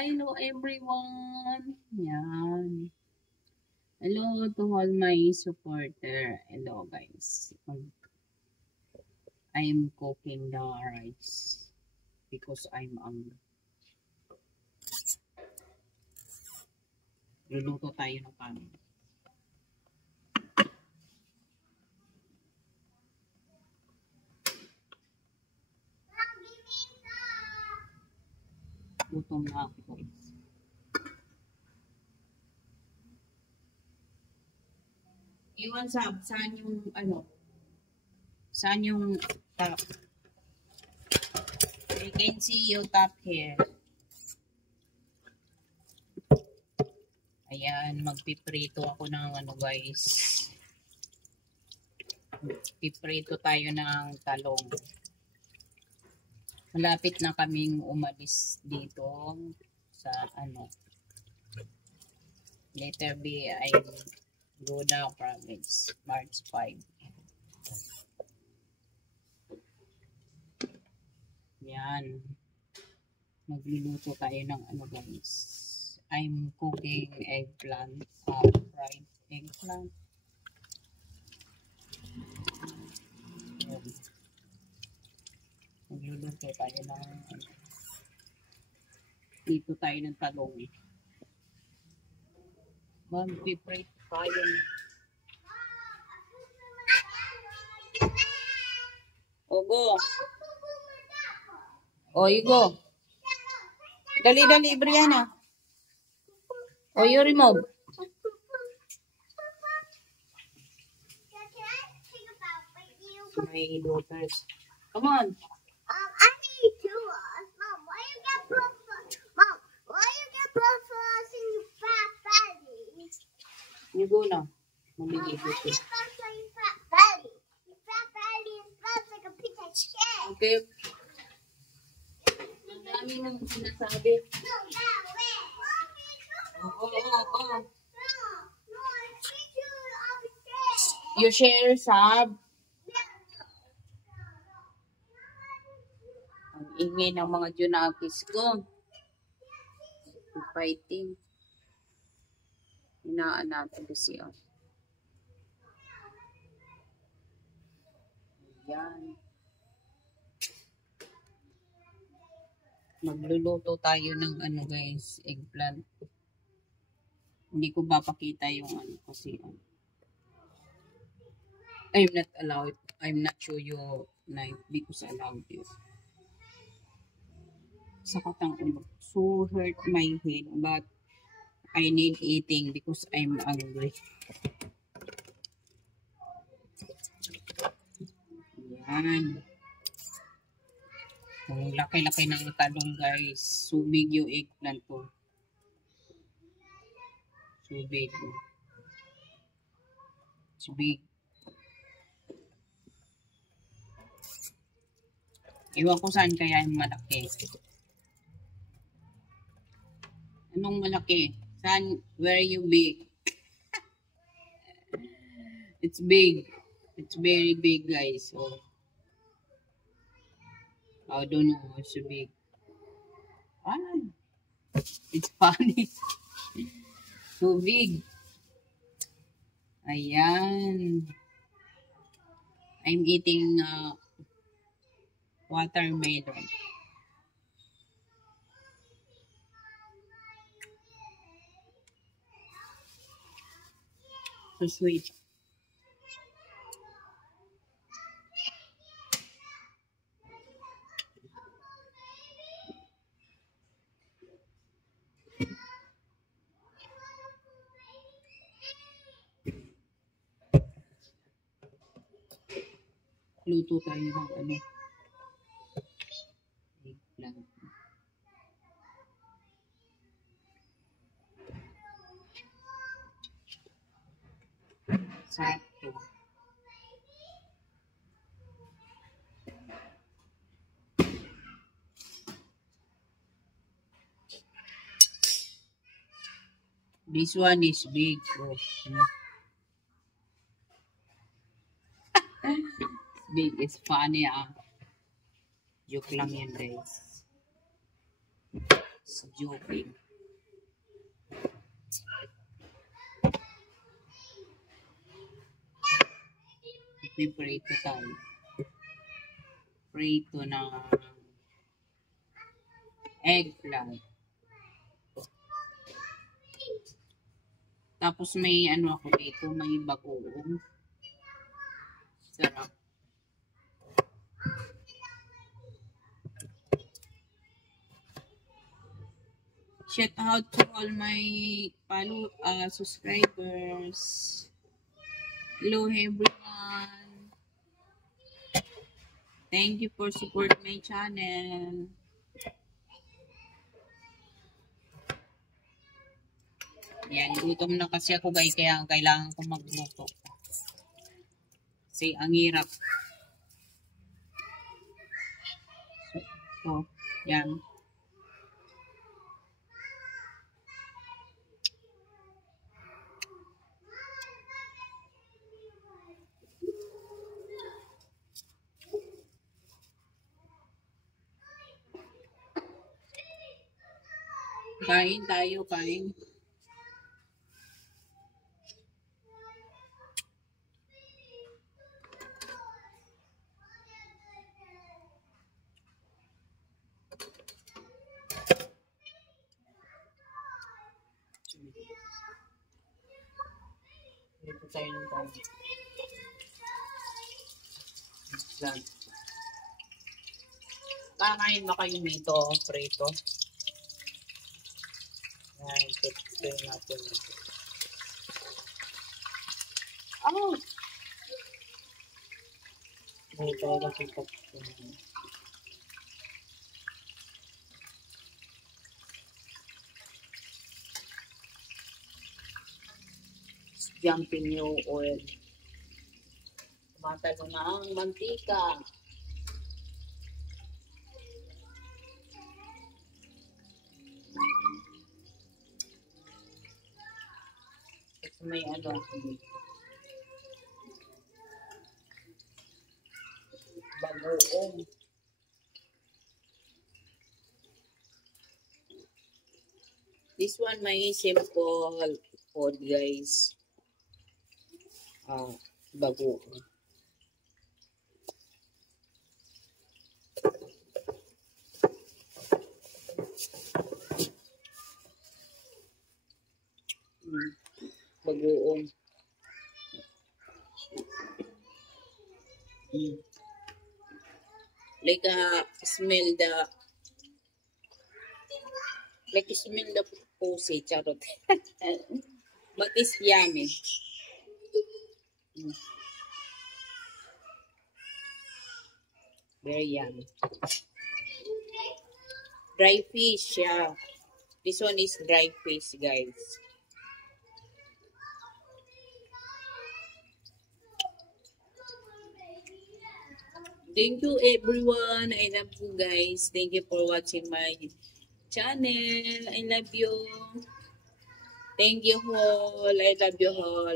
Hello everyone. Yan. Hello to all my supporter. Hello guys. I'm cooking the rice because I'm hungry. Luluto tayo ng kanin. Gutom na ako guys. Iwan saan yung saan yung top. You can see your top here. Ayan, magpiprito ako ng guys. Piprito tayo ng talong. Malapit na kaming umalis dito sa letter B ay Goda Province, March 5. Yan. Magluluto tayo ng guys. I'm cooking eggplant, fried eggplant. Magluluto tayo ng dito tayo ng talong. Mag-prepare tayo. Ogo. O, Igo. Dali, Brianna. O, you remove. My daughters. Come on. I need two. Mom, why you get blood for us? Mom, why you get blood for us in your fat belly? You go now. Mom, why you get blood for your fat belly? Your fat belly smells like a piece of shit. Okay. Ang dami mong sinasabi. No, that way. Oo. No, I treat you upstairs. You share sab. Ang ingay ng mga junakis ko. Fighting. Hinaan natin siya. Yan. Magluluto tayo ng guys, eggplant. Hindi ko papakita yung kasi I'm not allowed. I'm not sure your knife because allowed you. Sakit ang ulo. So hurt my head but I need eating because I'm hungry. Yan. Ang laki-laki ng talong guys. So big yung eggplant ko. So big. It's big. Iwan ko saan kaya yung malaki. Anong malaki? Saan? Where you big? It's big. It's very big guys. So, I don't know. It's so big. Ah, it's funny. So big. Ayan. I'm eating watermelon. So sweet. Luto tayo ng eggplant. Sarap to. This one is big. Oh. Big is funny. Joke lang yan guys. Joking. Prito tayo. Prito ng eggplant. Tapos may ano ako dito, may bagoong. Sarap. Shout out to all my subscribers. Hello everyone. Thank you for support my channel. Yan, gutom na kasi ako guys, kaya kailangan ko magluto. Kasi ang hirap. So, yan. Kain tayo, kain. Dito tayo ng kain. Kakain ba kayo nito, prito? Yan, ito natin. Oh! Hindi tayo nakikita. Jumping new oil. Tumatalo na ang mantika. Kasi may ano. Bagoong. This one may simple food guys. Bagoong. Bagoong. Like smell the pussy, charot. But it's yummy. Very yummy. Dry fish, yeah. This one is dry fish, guys. Thank you everyone. I love you guys. Thank you for watching my channel. I love you. Thank you all. I love you all.